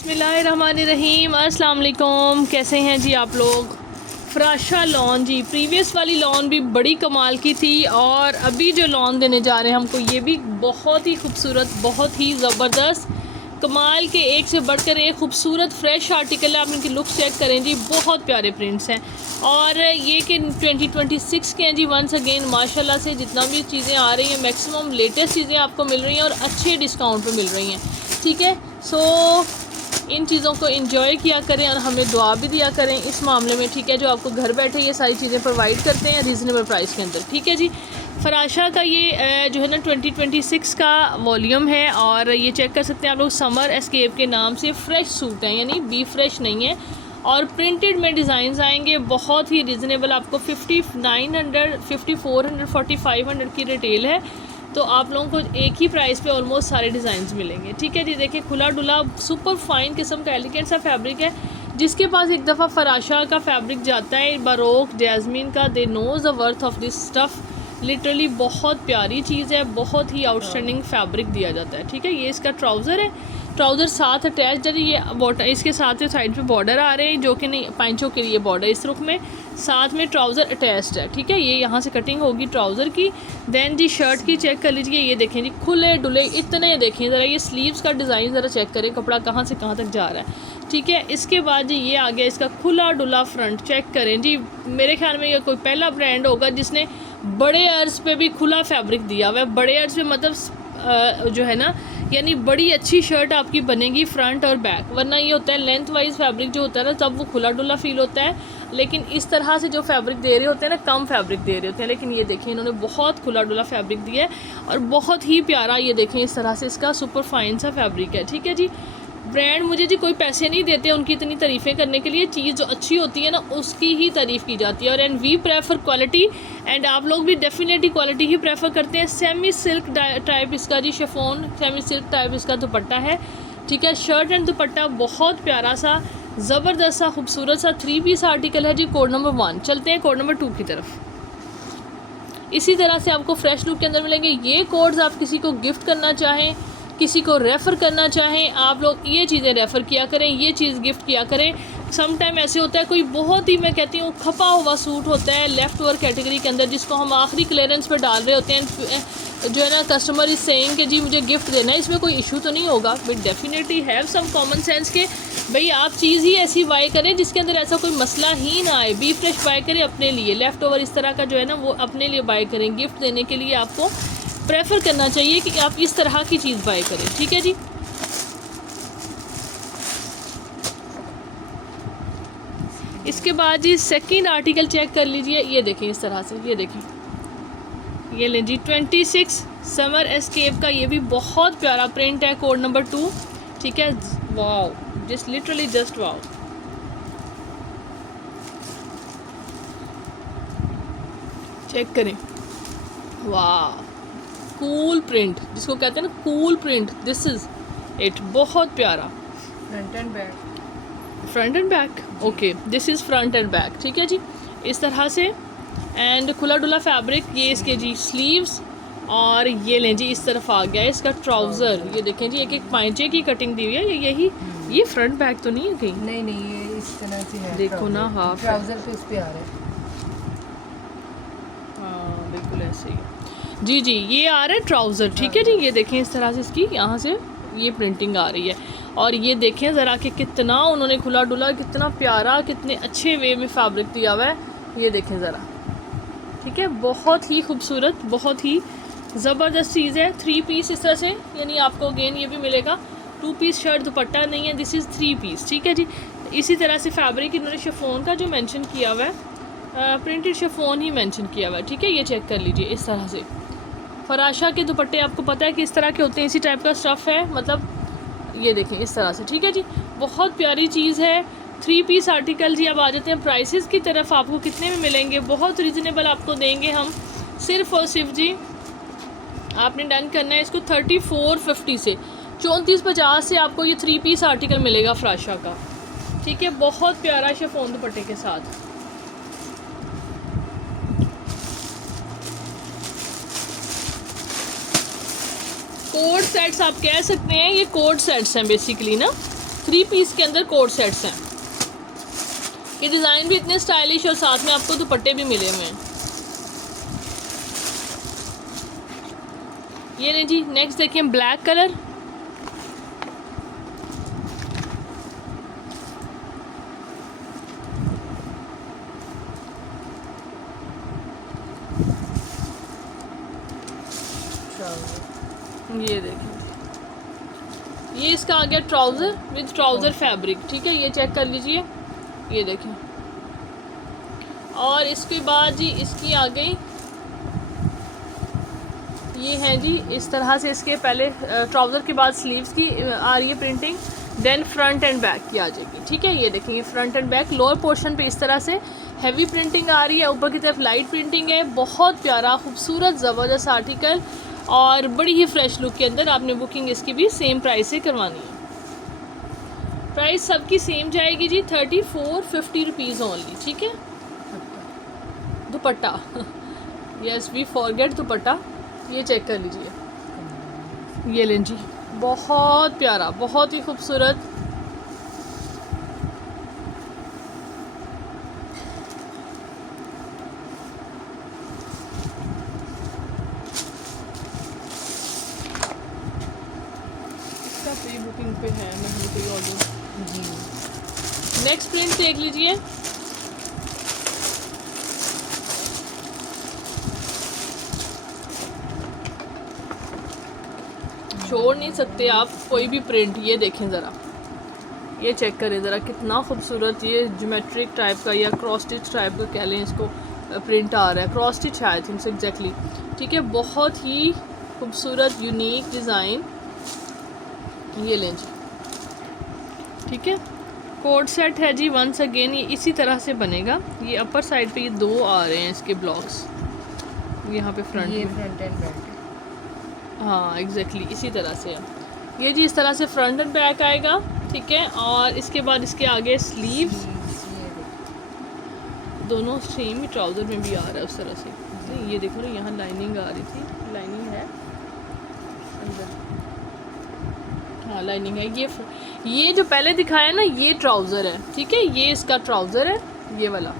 बिस्मिल्लाहिर्रहमानिर्रहीम, अस्सलाम वालेकुम। कैसे हैं जी आप लोग। फराशा लॉन जी, प्रीवियस वाली लॉन भी बड़ी कमाल की थी और अभी जो लॉन देने जा रहे हैं हमको ये भी बहुत ही खूबसूरत, बहुत ही ज़बरदस्त, कमाल के, एक से बढ़कर एक खूबसूरत फ्रेश आर्टिकल है। आप इनकी लुक चेक करें जी, बहुत प्यारे प्रिंट्स हैं और ये कि 2026 के हैं जी। वंस अगेन माशाल्लाह से जितना भी चीज़ें आ रही हैं मैक्सिमम लेटेस्ट चीज़ें आपको मिल रही हैं और अच्छे डिस्काउंट पे मिल रही हैं। ठीक है, सो इन चीज़ों को एंजॉय किया करें और हमें दुआ भी दिया करें इस मामले में। ठीक है, जो आपको घर बैठे ये सारी चीज़ें प्रोवाइड करते हैं रीज़नेबल प्राइस के अंदर। ठीक है जी, फराशा का ये जो है ना 2026 का वॉल्यूम है और ये चेक कर सकते हैं आप लोग। समर एस्केप के नाम से फ्रेश सूट हैं, यानी बी फ्रेश नहीं है और प्रिंटेड में डिज़ाइन आएंगे बहुत ही रीज़नेबल। आपको 5900, 5400, 4500 की रिटेल है, तो आप लोगों को एक ही प्राइस पे ऑलमोस्ट सारे डिज़ाइंस मिलेंगे। ठीक है जी, देखिए खुला डुला सुपर फाइन किस्म का एलिगेंट सा फैब्रिक है। जिसके पास एक दफ़ा फराशा का फैब्रिक जाता है, बारोक जैस्मिन का, they knows the worth of this stuff. Literally बहुत प्यारी चीज़ है, बहुत ही आउटस्टैंडिंग फैब्रिक दिया जाता है। ठीक है, ये इसका ट्राउज़र है, ट्राउज़र साथ अटैच है। ये बॉटम इसके साथ साइड पे बॉर्डर आ रहे हैं जो कि नहीं पैंचों के लिए बॉर्डर इस रुख में, साथ में ट्राउज़र अटैच्ड है। ठीक है, ये यहाँ से कटिंग होगी ट्राउज़र की। देन जी शर्ट की चेक कर लीजिए, ये देखें जी खुले डुले इतने, देखें ज़रा ये स्लीव्स का डिज़ाइन ज़रा चेक करें, कपड़ा कहाँ से कहाँ तक जा रहा है। ठीक है, इसके बाद जी ये आ गया इसका खुला डुला फ्रंट, चेक करें जी। मेरे ख्याल में ये कोई पहला ब्रांड होगा जिसने बड़े अर्ज पे भी खुला फैब्रिक दिया हुआ है। बड़े अर्ज पे मतलब जो है ना, यानी बड़ी अच्छी शर्ट आपकी बनेगी फ्रंट और बैक। वरना ये होता है लेंथ वाइज फैब्रिक जो होता है ना, तब वो खुला डुला फील होता है, लेकिन इस तरह से जो फैब्रिक दे रहे होते हैं ना, कम फैब्रिक दे रहे होते हैं। लेकिन ये देखें इन्होंने बहुत खुला डुला फैब्रिक दिया है और बहुत ही प्यारा, ये देखें इस तरह से इसका सुपर फाइन सा फैब्रिक है। ठीक है जी, ब्रांड मुझे जी कोई पैसे नहीं देते उनकी इतनी तारीफ़ें करने के लिए। चीज़ जो अच्छी होती है ना उसकी ही तारीफ़ की जाती है और and we prefer quality, and आप लोग भी डेफिनेटली क्वालिटी ही प्रेफर करते हैं। सेमी सिल्क टाइप इसका जी शिफॉन सेमी सिल्क टाइप इसका दुपट्टा है। ठीक है, शर्ट एंड दुपट्टा बहुत प्यारा सा, ज़बरदस्त सा, खूबसूरत सा 3 पीस आर्टिकल है जी। कोड नंबर 1, चलते हैं कोड नंबर 2 की तरफ। इसी तरह से आपको फ्रेश लुक के अंदर मिलेंगे ये कोड्स। आप किसी को गिफ्ट करना चाहें, किसी को रेफ़र करना चाहें, आप लोग ये चीज़ें रेफ़र किया करें, ये चीज़ गिफ्ट किया करें। सम टाइम ऐसे होता है कोई बहुत ही, मैं कहती हूँ खपा हुआ सूट होता है लेफ़्ट ओवर कैटेगरी के अंदर, जिसको हम आखिरी क्लियरेंस पे डाल रहे होते हैं, जो है ना कस्टमर इज सेइंग कि जी मुझे गिफ्ट देना है। इसमें कोई इशू तो नहीं होगा, but definitely have some common sense के भाई आप चीज़ ही ऐसी बाय करें जिसके अंदर ऐसा कोई मसला ही ना आए। बी फ्रेश बाय करें अपने लिए, लेफ़्ट ओवर इस तरह का जो है ना वो अपने लिए बाय करें। गिफ्ट देने के लिए आपको प्रेफर करना चाहिए कि आप इस तरह की चीज़ बाय करें। ठीक है जी, इसके बाद जी सेकंड आर्टिकल चेक कर लीजिए। ये देखें इस तरह से, ये देखें, ये लें जी 26 समर एस्केप का, ये भी बहुत प्यारा प्रिंट है। Code number 2। ठीक है, wow, just literally just wow. Check करें, वाह, कूल प्रिंट जिसको कहते हैं ना, cool print, this is it, बहुत प्यारा। Front and back, front and back, okay, this is front and back. ठीक है जी, इस तरह से, एंड खुला डुला फैब्रिक। ये इसके जी स्लीव्स और ये लें जी इस तरफ आ गया इसका ट्राउज़र। ये देखें जी एक एक पांचे की कटिंग दी हुई है। ये फ्रंट बैक तो नहीं है कहीं? नहीं, ये इस तरह से है। देखो ना, हाफ ट्राउज़र पे इस पे आ रहा है। हाँ बिल्कुल ऐसे ही जी जी, ये आ रहा है ट्राउज़र। ठीक है जी, ये देखें इस तरह से इसकी यहाँ से ये प्रिंटिंग आ रही है और ये देखें ज़रा कि कितना उन्होंने खुला डुला, कितना प्यारा, कितने अच्छे वे में फैब्रिक दिया हुआ है। ये देखें ज़रा, ठीक है, बहुत ही खूबसूरत, बहुत ही ज़बरदस्त चीज़ है। 3 पीस इस तरह से, यानी आपको अगेन ये भी मिलेगा 2 पीस शर्ट, दुपट्टा नहीं है, दिस इज़ 3 पीस। ठीक है जी, इसी तरह से फैब्रिक इन्होंने शिफॉन का जो मेंशन किया हुआ है, प्रिंटेड शिफॉन ही मेंशन किया हुआ है। ठीक है, ये चेक कर लीजिए इस तरह से। फराशा के दुपट्टे आपको पता है कि इस तरह के होते हैं, इसी टाइप का स्टफ़ है, मतलब ये देखें इस तरह से। ठीक है जी, बहुत प्यारी चीज़ है। 3 पीस आर्टिकल जी। अब आ जाते हैं प्राइसेस की तरफ। आपको कितने में मिलेंगे? बहुत रीज़नेबल आपको देंगे हम, सिर्फ़ और सिर्फ जी आपने डन करना है इसको 3450 से, 3450 से आपको ये 3 पीस आर्टिकल मिलेगा फराशा का। ठीक है, बहुत प्यारा शिफॉन दुपट्टे के साथ। कोड सेट्स आप कह सकते हैं, ये कोड सेट्स हैं बेसिकली ना। 3 पीस के अंदर कोट सेट्स हैं। ये डिज़ाइन भी इतने स्टाइलिश और साथ में आपको दुपट्टे भी मिले हुए हैं। ये नहीं जी, नेक्स्ट देखिए ब्लैक कलर। ये देखिए, ये इसका आ गया ट्राउज़र विद ट्राउज़र फैब्रिक, ठीक है। ये चेक कर लीजिए, ये देखें। और इसके बाद जी इसकी आ गई, ये है जी इस तरह से। इसके पहले ट्राउज़र के बाद स्लीव्स की आ रही है printing, then front and back की आ जाएगी, ठीक है। ये देखेंगे front and back, lower portion पे इस तरह से हैवी प्रिंटिंग आ रही है, ऊपर की तरफ लाइट प्रिंटिंग है। बहुत प्यारा खूबसूरत ज़बरदस्त आर्टिकल और बड़ी ही फ्रेश लुक के अंदर। आपने बुकिंग इसकी भी सेम प्राइस से करवानी है। प्राइस सबकी सेम जाएगी जी, 3450 रुपीज़ ओनली, ठीक है। Dupatta yes we forget dupatta. ये चेक कर लीजिए, ये लें जी, बहुत प्यारा, बहुत ही खूबसूरत। इसका प्री बुकिंग पे है, मैं कोई ऑर्डर जी। नेक्स्ट प्रिंट देख लीजिए। छोड़ नहीं सकते आप कोई भी प्रिंट। ये देखें ज़रा, ये चेक करें ज़रा, कितना खूबसूरत ये ज्योमेट्रिक टाइप का या क्रॉस स्टिच टाइप का कह लें इसको, प्रिंट आ रहा है। क्रॉस स्टिच है आई थिंक एग्जैक्टली, ठीक है। बहुत ही खूबसूरत यूनिक डिज़ाइन। ये लें जी, ठीक है। कोड सेट है जी, वंस अगेन ये इसी तरह से बनेगा। ये अपर साइड पे ये 2 आ रहे हैं इसके ब्लॉक्स, यहाँ पे फ्रंट ये में। Front and back. हाँ एग्जैक्टली इसी तरह से है ये जी, इस तरह से फ्रंट एंड बैक आएगा, ठीक है। और इसके बाद इसके आगे स्लीव्स दोनों सेम ही ट्राउज़र में भी आ रहा है उस तरह से। ये देखो ना, यहाँ लाइनिंग आ रही थी, लाइनिंग है अंदर, हाँ लाइनिंग है। ये जो पहले दिखाया ना, ये ट्राउज़र है, ठीक है। ये इसका ट्राउज़र है, ये वाला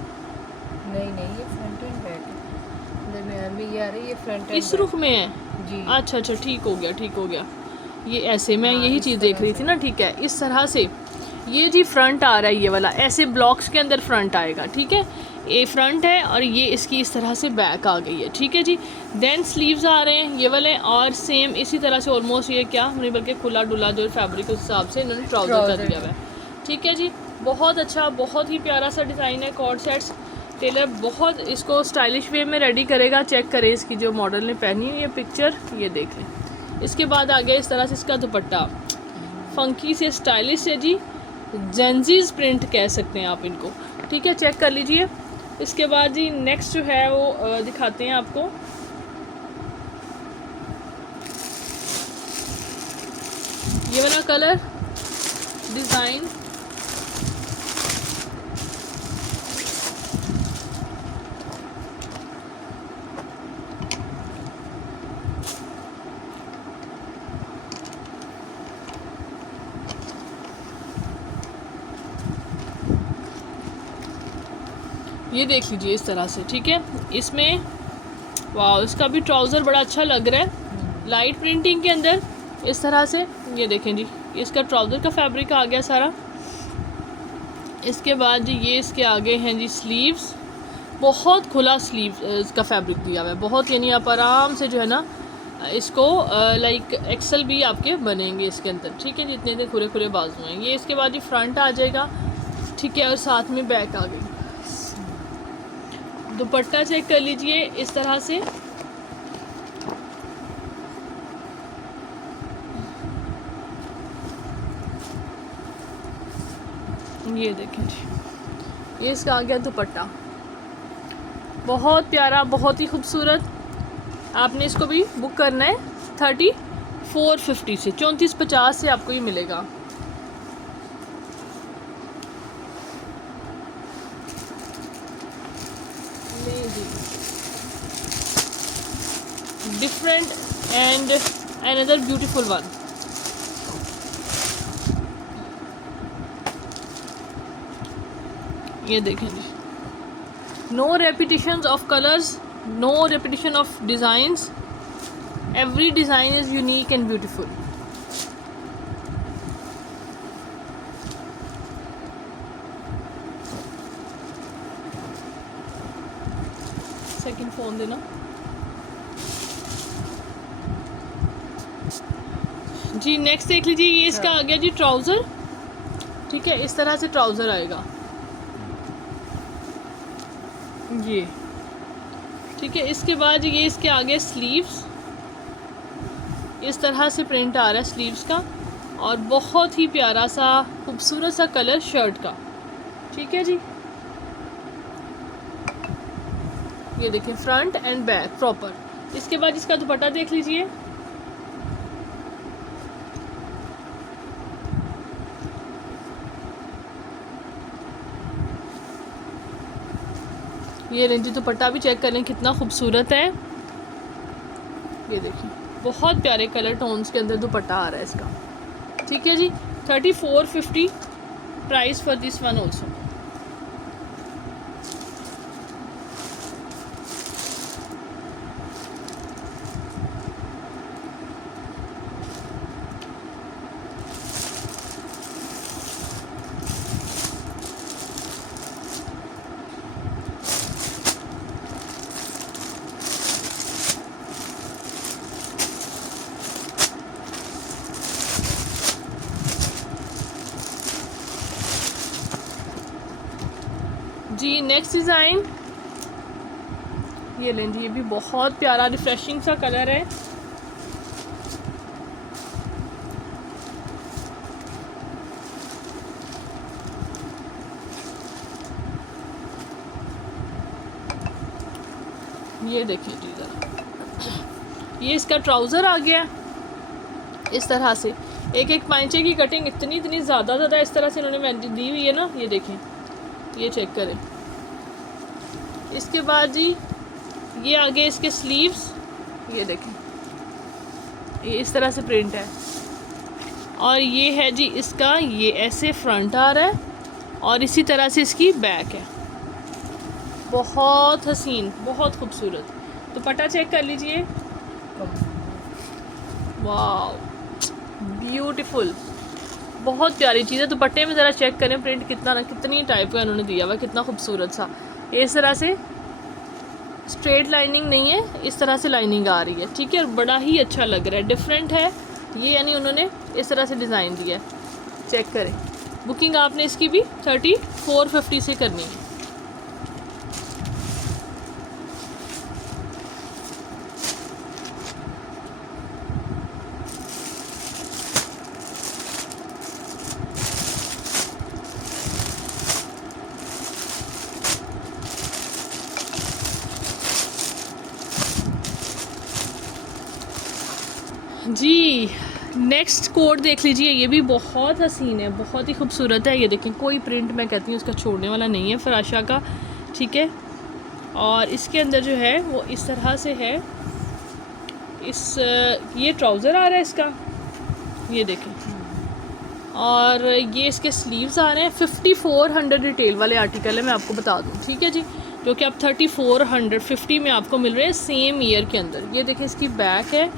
नहीं ये फ्रंट एंड बैक है। दरमियान में ये आ रही है, फ्रंट एंड इस रुख में है जी। अच्छा अच्छा, ठीक हो गया ठीक हो गया। ये ऐसे मैं हाँ, यही इस चीज़ तरह देख रही से। थी ना, ठीक है। इस तरह से ये जी फ्रंट आ रहा है, ये वाला ऐसे ब्लॉक्स के अंदर फ्रंट आएगा, ठीक है। ये फ्रंट है और ये इसकी इस तरह से बैक आ गई है, ठीक है जी। देन स्लीव्स आ रहे हैं ये वाले, और सेम इसी तरह से ऑलमोस्ट ये क्या नहीं बल्कि खुला डुला जो फैब्रिक उस हिसाब से इन्होंने ट्राउज़र कर दिया हुआ है, ठीक है जी। बहुत अच्छा, बहुत ही प्यारा सा डिज़ाइन है। कॉर्ड सेट्स टेलर बहुत इसको स्टाइलिश वे में रेडी करेगा। चेक करें इसकी जो मॉडल ने पहनी हुई है पिक्चर, ये देखें। इसके बाद आ गया इस तरह से इसका दुपट्टा, फंकी से स्टाइलिश है जी, जेंजीज प्रिंट कह सकते हैं आप इनको, ठीक है। चेक कर लीजिए। इसके बाद जी नेक्स्ट जो है वो दिखाते हैं आपको। ये वाला कलर डिज़ाइन, ये देख लीजिए इस तरह से, ठीक है। इसमें वाह, इसका भी ट्राउज़र बड़ा अच्छा लग रहा है, लाइट प्रिंटिंग के अंदर इस तरह से। ये देखें जी, इसका ट्राउज़र का फैब्रिक आ गया सारा। इसके बाद जी ये इसके आगे हैं जी स्लीव्स, बहुत खुला स्लीव इसका फैब्रिक दिया हुआ है, बहुत, यानी आप आराम से जो है ना इसको लाइक एक्सल भी आपके बनेंगे इसके अंदर, ठीक है। जितने इतने खुले खुले बाजू हैं ये। इसके बाद जी फ्रंट आ जाएगा, ठीक है, और साथ में बैक आ गई। दुपट्टा चेक कर लीजिए इस तरह से, ये देखें जी, ये इसका आ गया दुपट्टा, बहुत प्यारा, बहुत ही खूबसूरत। आपने इसको भी बुक करना है 3450 से, 3450 से आपको ये मिलेगा। Different and another beautiful one. ये देखें जी, no repetitions of colours, no repetition of designs, every design is unique and beautiful. Second phone देना जी। नेक्स्ट देख लीजिए, ये इसका आ गया जी ट्राउज़र। ठीक है, इस तरह से ट्राउज़र आएगा ये। ठीक है, इसके बाद ये इसके आगे स्लीव्स, इस तरह से प्रिंट आ रहा है स्लीव्स का, और बहुत ही प्यारा सा खूबसूरत सा कलर शर्ट का। ठीक है जी, ये देखिए फ्रंट एंड बैक प्रॉपर। इसके बाद इसका दुपट्टा देख लीजिए, ये रेंजी दुपट्टा भी चेक करें कितना खूबसूरत है। ये देखिए बहुत प्यारे कलर टोन्स के अंदर दुपट्टा आ रहा है इसका। ठीक है जी, 3450 price for this one also. जी नेक्स्ट डिज़ाइन ये लें जी, ये भी बहुत प्यारा रिफ्रेशिंग सा कलर है। ये देखिए जी ज़रा, ये इसका ट्राउज़र आ गया इस तरह से। एक एक पांचे की कटिंग इतनी ज़्यादा इस तरह से इन्होंने दी हुई है ना, ये देखें, ये चेक करें। इसके बाद जी ये आगे इसके स्लीव्स, ये देखें, ये इस तरह से प्रिंट है, और ये है जी इसका, ये ऐसे फ्रंट आ रहा है और इसी तरह से इसकी बैक है। बहुत हसीन, बहुत खूबसूरत। दुपट्टा चेक कर लीजिए, वाह ब्यूटीफुल, बहुत प्यारी चीज़ है। दुपट्टे में ज़रा चेक करें प्रिंट कितनी टाइप का इन्होंने दिया हुआ है, कितना खूबसूरत सा। इस तरह से स्ट्रेट लाइनिंग नहीं है, इस तरह से लाइनिंग आ रही है। ठीक है, बड़ा ही अच्छा लग रहा है, डिफरेंट है ये, यानी उन्होंने इस तरह से डिज़ाइन दिया है। चेक करें, बुकिंग आपने इसकी भी 3450 से करनी है। जी नेक्स्ट कोड देख लीजिए, ये भी बहुत हसीन है, बहुत ही खूबसूरत है। ये देखें, कोई प्रिंट मैं कहती हूँ उसका छोड़ने वाला नहीं है फराशा का। ठीक है, और इसके अंदर जो है वो इस तरह से है। ये ट्राउज़र आ रहा है इसका, ये देखें, और ये इसके स्लीव्स आ रहे हैं। 5400 रिटेल वाले आर्टिकल है, मैं आपको बता दूँ। ठीक है जी, जो कि अब 3450 में आपको मिल रहे हैं सेम ईयर के अंदर। ये देखें, इसकी बैक है,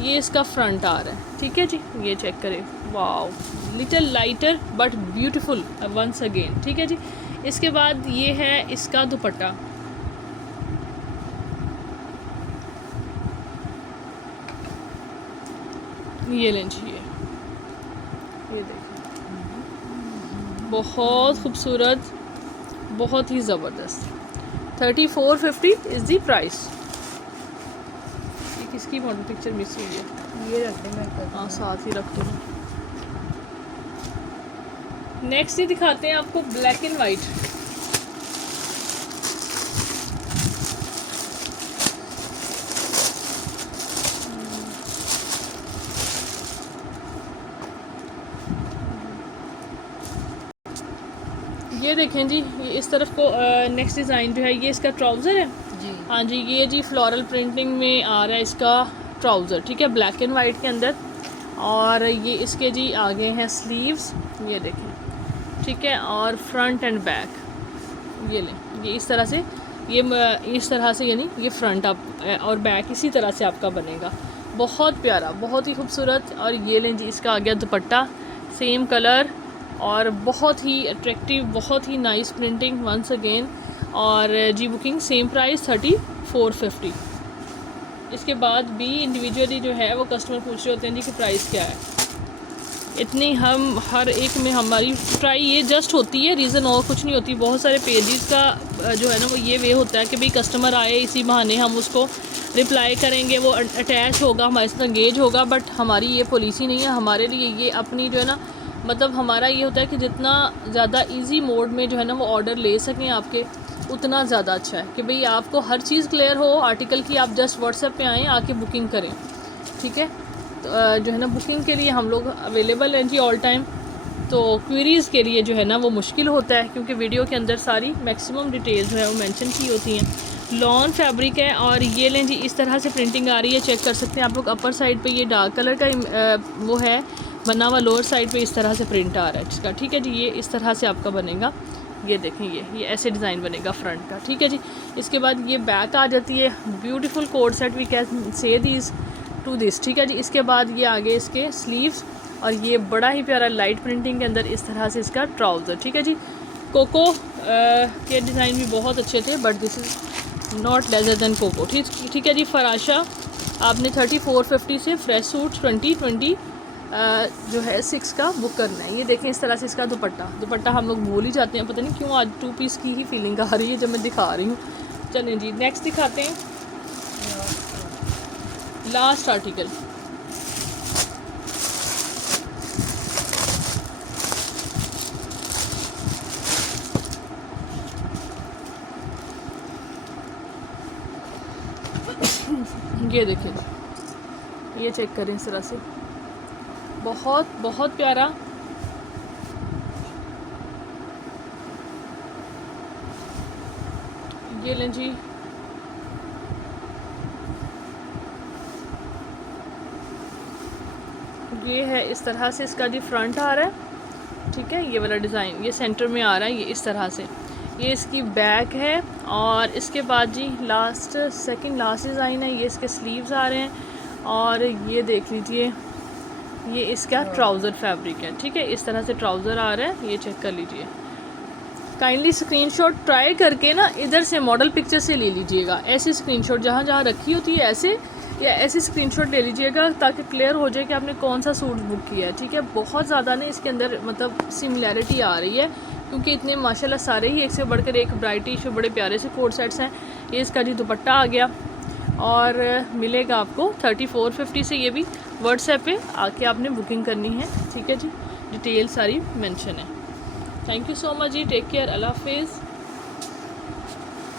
ये इसका फ्रंट आ रहा है। ठीक है जी, ये चेक करें, wow little lighter but beautiful once again. ठीक है जी, इसके बाद ये है इसका दुपट्टा। ये लें जी, ये देखिए, बहुत खूबसूरत, बहुत ही ज़बरदस्त। 3450 इज़ दी प्राइस। किसकी मॉडल पिक्चर मिस हुई है, ये रख दे, मैं हाँ साथ ही रख दो। नेक्स्ट ये दिखाते हैं आपको ब्लैक एंड वाइट। ये देखें जी, ये इस तरफ को नेक्स्ट डिज़ाइन जो है, ये इसका ट्राउज़र है जी। हाँ जी, ये जी फ्लोरल प्रिंटिंग में आ रहा है इसका ट्राउज़र। ठीक है, ब्लैक एंड वाइट के अंदर, और ये इसके जी आगे हैं स्लीव्स, ये देखें। ठीक है, और फ्रंट एंड बैक ये लें, ये इस तरह से, इस तरह से, यानी ये फ्रंट आप और बैक इसी तरह से आपका बनेगा। बहुत प्यारा, बहुत ही खूबसूरत। और ये लें जी, इसका आ गया दुपट्टा, सेम कलर और बहुत ही अट्रैक्टिव, बहुत ही नाइस प्रिंटिंग वंस अगेन। और जी बुकिंग सेम प्राइस 3450। इसके बाद भी इंडिविजुअली जो है वो कस्टमर पूछ रहे होते हैं जी कि प्राइस क्या है। इतनी हम हर एक में हमारी ट्राई ये जस्ट होती है, रीज़न और कुछ नहीं होती। बहुत सारे पेजेस का जो है ना वो ये वे होता है कि भाई कस्टमर आए, इसी बहाने हम उसको रिप्लाई करेंगे, वो अटैच होगा, हमारे साथ एंगेज होगा। बट हमारी ये पॉलिसी नहीं है। हमारे लिए ये अपनी जो है ना, मतलब हमारा ये होता है कि जितना ज़्यादा इजी मोड में जो है ना वो ऑर्डर ले सकें आपके, उतना ज़्यादा अच्छा है कि भाई आपको हर चीज़ क्लियर हो आर्टिकल की। आप जस्ट व्हाट्सएप पे आएँ, आके बुकिंग करें, ठीक है। तो जो है ना बुकिंग के लिए हम लोग अवेलेबल हैं जी ऑल टाइम। तो क्वेरीज़ के लिए जो है ना वो मुश्किल होता है, क्योंकि वीडियो के अंदर सारी मैक्सिमम डिटेल्स जो है वो मेंशन की होती हैं। लॉन फैब्रिक है और ये लें जी, इस तरह से प्रिंटिंग आ रही है, चेक कर सकते हैं आप लोग। अपर साइड पे ये डार्क कलर का वो है बना हुआ, लोअर साइड पे इस तरह से प्रिंट आ रहा है इसका, ठीक है जी। ये इस तरह से आपका बनेगा, ये देखें, ये ऐसे डिज़ाइन बनेगा फ्रंट का, ठीक है जी। इसके बाद ये बैक आ जाती है, beautiful code set we can say these to this, ठीक है जी। इसके बाद ये आगे इसके स्लीव्स और ये बड़ा ही प्यारा लाइट प्रिंटिंग के अंदर इस तरह से इसका ट्राउज़र, ठीक है जी। कोको के डिज़ाइन भी बहुत अच्छे थे, but this is not lesser than Coco, ठीक है जी। फराशा आपने 3450 से फ्रेश सूट 2020 जो है 6 का बुक करना है। ये देखें इस तरह से इसका दुपट्टा हम लोग भूल ही जाते हैं, पता नहीं क्यों आज 2 पीस की ही फीलिंग आ रही है जब मैं दिखा रही हूँ। चलें जी, नेक्स्ट दिखाते हैं, लास्ट आर्टिकल। ये देखें, ये चेक करें इस तरह से, बहुत बहुत प्यारा। ये लें जी, ये है इस तरह से इसका जी फ्रंट आ रहा है, ठीक है। ये वाला डिज़ाइन ये सेंटर में आ रहा है, ये इस तरह से। ये इसकी बैक है और इसके बाद जी सेकंड लास्ट डिज़ाइन है, ये इसके स्लीव्स आ रहे हैं। और ये देख लीजिए, ये इसका ट्राउज़र फैब्रिक है, ठीक है। इस तरह से ट्राउज़र आ रहा है, ये चेक कर लीजिए। काइंडली स्क्रीनशॉट ट्राई करके ना इधर से मॉडल पिक्चर से ले लीजिएगा। ऐसे स्क्रीनशॉट जहाँ जहाँ रखी होती है ऐसे स्क्रीनशॉट ले लीजिएगा, ताकि क्लियर हो जाए कि आपने कौन सा सूट बुक किया है, ठीक है। बहुत ज़्यादा ना इसके अंदर मतलब सिमिलैरिटी आ रही है, क्योंकि इतने माशाल्लाह सारे ही एक से बढ़कर एक वैरायटी से बड़े प्यारे से कोड सेट्स हैं। ये इसका जी दुपट्टा आ गया और मिलेगा आपको 3450 से। ये भी व्हाट्सएप पे आके आपने बुकिंग करनी है, ठीक है जी। डिटेल सारी मेंशन है। थैंक यू सो मच जी, टेक केयर, अल्लाह हाफिज़।